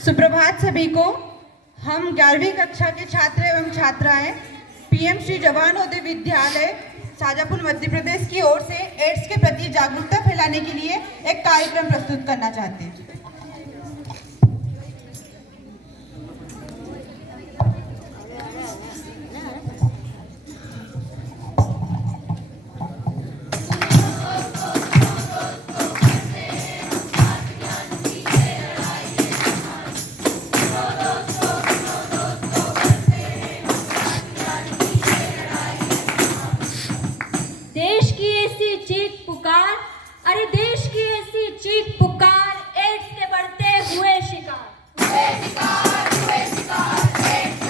सुप्रभात सभी को। हम 11वीं कक्षा के छात्र एवं छात्राएं पीएम श्री जवानोदय विद्यालय शाजापुर मध्य प्रदेश की ओर से एड्स के प्रति जागरूकता फैलाने के लिए एक कार्यक्रम प्रस्तुत करना चाहते हैं। देश की ऐसी चीख पुकार, अरे देश की ऐसी चीख पुकार, एड्स के बढ़ते हुए शिकार, एड्स के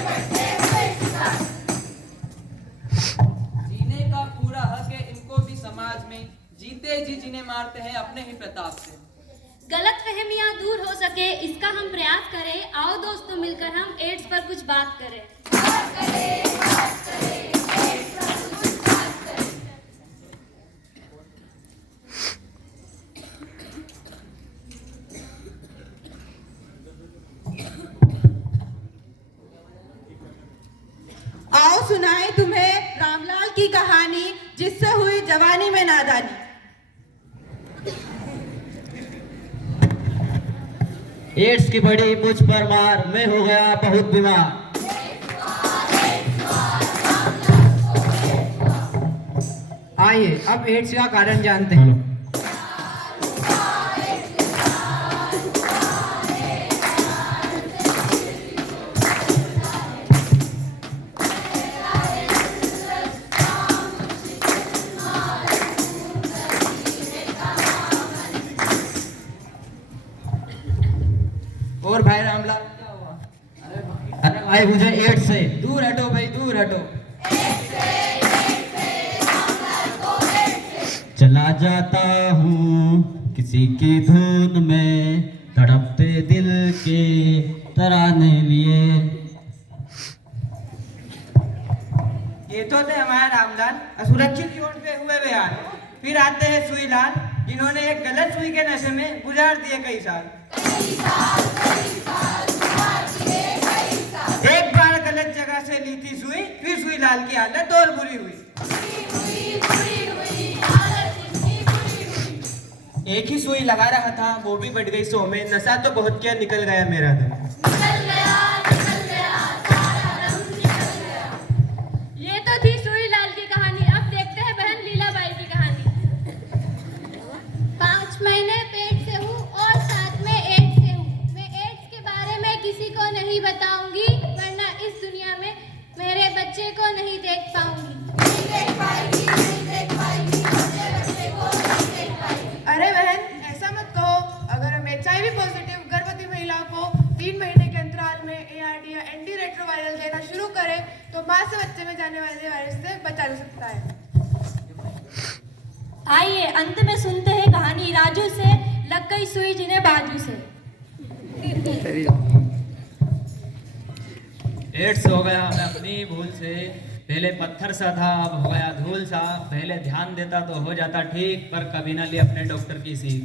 बढ़ते हुए शिकार। जीने का पूरा हक है इनको भी समाज में, जीते जी जिन्हें मारते हैं अपने ही प्रताप से। गलतफहमियां दूर हो सके इसका हम प्रयास करें। आओ दोस्तों मिलकर हम एड्स पर कुछ बात करें। आओ सुनाए तुम्हें रामलाल की कहानी, जिससे हुई जवानी में नादानी। एड्स की बड़ी मुझ पर मार, मैं हो गया बहुत बीमार। आइए अब एड्स का कारण जानते हैं। और भाई रामलाल क्या हुआ? अरे भाई मुझे एड्स से दूर हटो भाई, दूर हटो। चला जाता हूँ किसी की धुन में, तड़पते दिल के तराने लिए। ये तो थे हमारे रामलाल, असुरक्षित रोड पे हुए बयान। फिर आते हैं सुईलाल, जिन्होंने एक गलत सुई के नशे में गुजार दिए कई साल। एक बार गलत जगह से ली थी सुई, फिर सुईलाल की हालत और बुरी हुई। एक ही सुई लगा रहा था, वो भी बढ़ गई 100 में। नशा तो बहुत किया, निकल गया मेरा दम। ये तो थी सुईलाल की कहानी। अब देखते हैं बहन लीलाबाई की कहानी। 5 महीने पेट से हूँ और साथ में एड्स से हूँ। मैं एड्स के बारे में किसी को नहीं बताऊंगी, वरना इस दुनिया में मेरे बच्चे को नहीं देख पाऊंगी। अरे बहन, ऐसा मत कहो। अगर हम HIV पॉजिटिव गर्भवती महिलाओं को 3 महीने के अंतराल में ARD या एंटी रेट्रोवायरल देना शुरू करें तो मां से बच्चे में जाने वाले वायरस से बचा जा सकता है। आइए अंत में सुनते हैं कहानी राजू से, लग गई सुई जिन्हें बाजू से। एड्स हो गया मैं अपनी भूल से, पहले पत्थर सा था अब हो गया धूल सा। पहले ध्यान देता तो हो जाता ठीक, पर कभी ना ली अपने डॉक्टर की सीख।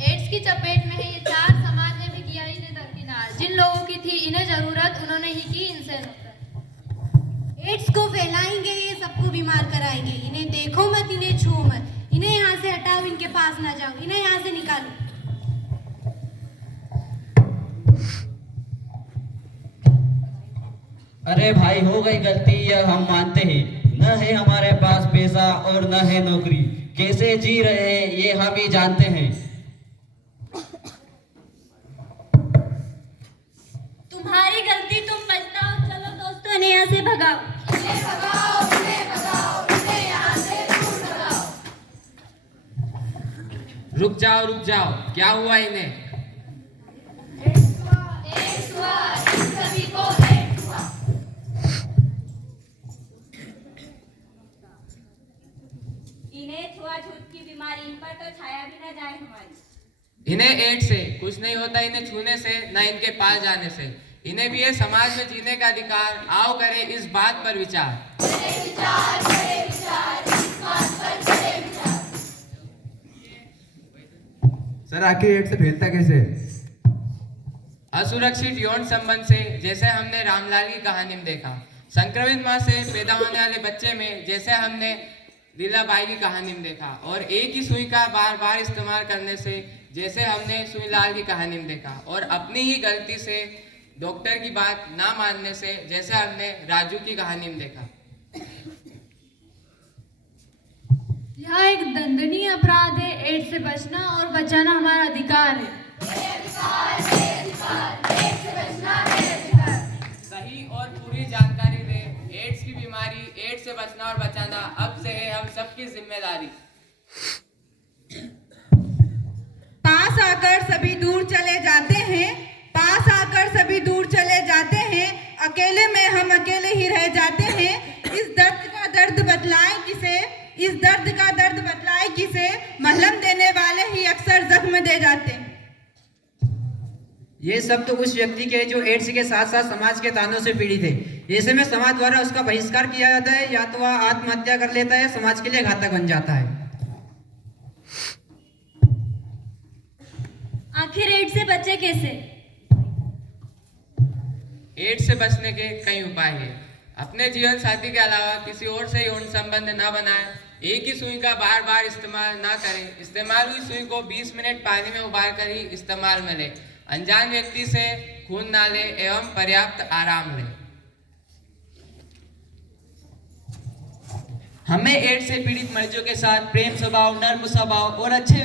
एड्स की चपेट में है ये 4, समाज ने भी किया इन्हें दरकिनार। जिन लोगों की थी इन्हें जरूरत, उन्होंने ही की इनसे नफरत। एड्स को फैलाएंगे ये, सबको बीमार कराएंगे। इन्हें देखो मत, इन्हें छू मत, इन्हें यहाँ से हटाओ, इनके पास ना जाओ, इन्हें यहाँ से निकालो। अरे भाई हो गई गलती, यह हम मानते हैं। न है हमारे पास पैसा और न है नौकरी, कैसे जी रहे हैं ये हम ही जानते हैं। तुम्हारी गलती, तुम पछताओ। चलो दोस्तों इन्हें यहाँ से भगाओ। रुक जाओ, क्या हुआ इन्हें? इन्हें छुआछूत की बीमारी, इन पर तो छाया भी न जाए हमारी। इन्हें एड्स से कुछ नहीं होता, इन्हें छूने से न इनके पास जाने से। इन्हें भी है समाज में जीने का अधिकार। आओ करें इस बात पर विचार। सर आखिर एड्स से फैलता कैसे है? असुरक्षित यौन संबंध से, जैसे हमने रामलाल की कहानी में देखा। संक्रमित मां से पैदा होने वाले बच्चे में, जैसे हमने लीलाबाई की कहानी में देखा। और एक ही सुई का बार बार इस्तेमाल करने से, जैसे हमने सुईलाल की कहानी में देखा। और अपनी ही गलती से डॉक्टर की बात ना मानने से, जैसे हमने राजू की कहानी में देखा। यह एक दंडनीय अपराध है। एड्स से बचना और बचाना हमारा अधिकार है। सही और पूरी जानकारी दें। एड्स की बीमारी, एड्स से बचना और बचाना अब से है हम सबकी जिम्मेदारी। पास आकर सभी दूर चले जाते हैं, पास आकर सभी दूर चले जाते हैं, अकेले में हम अकेले ही रह जाते हैं। इस दर्द का दर्द बतलाए किसे, इस दर्द का दर्द बतलाए किसे, मलहम देने वाले ही अक्सर जख्म दे जाते हैं। ये सब तो उस व्यक्ति के जो एड्स के साथ साथ समाज के तानों से पीड़ित है। ऐसे में समाज द्वारा उसका बहिष्कार किया जाता है, या तो वह आत्महत्या कर लेता है, समाज के लिए घातक बन जाता है। आखिर एड्स से बचे कैसे? एड्स से बचने के कई उपाय हैं। अपने जीवन साथी के अलावा किसी और से यौन संबंध न बनाएं। एक ही सुई का बार बार इस्तेमाल ना करें। इस्तेमाल हुई सुई को 20 मिनट पानी में उबाल कर ही इस्तेमाल में लें। अनजान व्यक्ति से खून ना लें एवं पर्याप्त आराम लें। हमें एड्स से पीड़ित मरीजों के साथ प्रेम स्वभाव, नर्म स्वभाव और अच्छे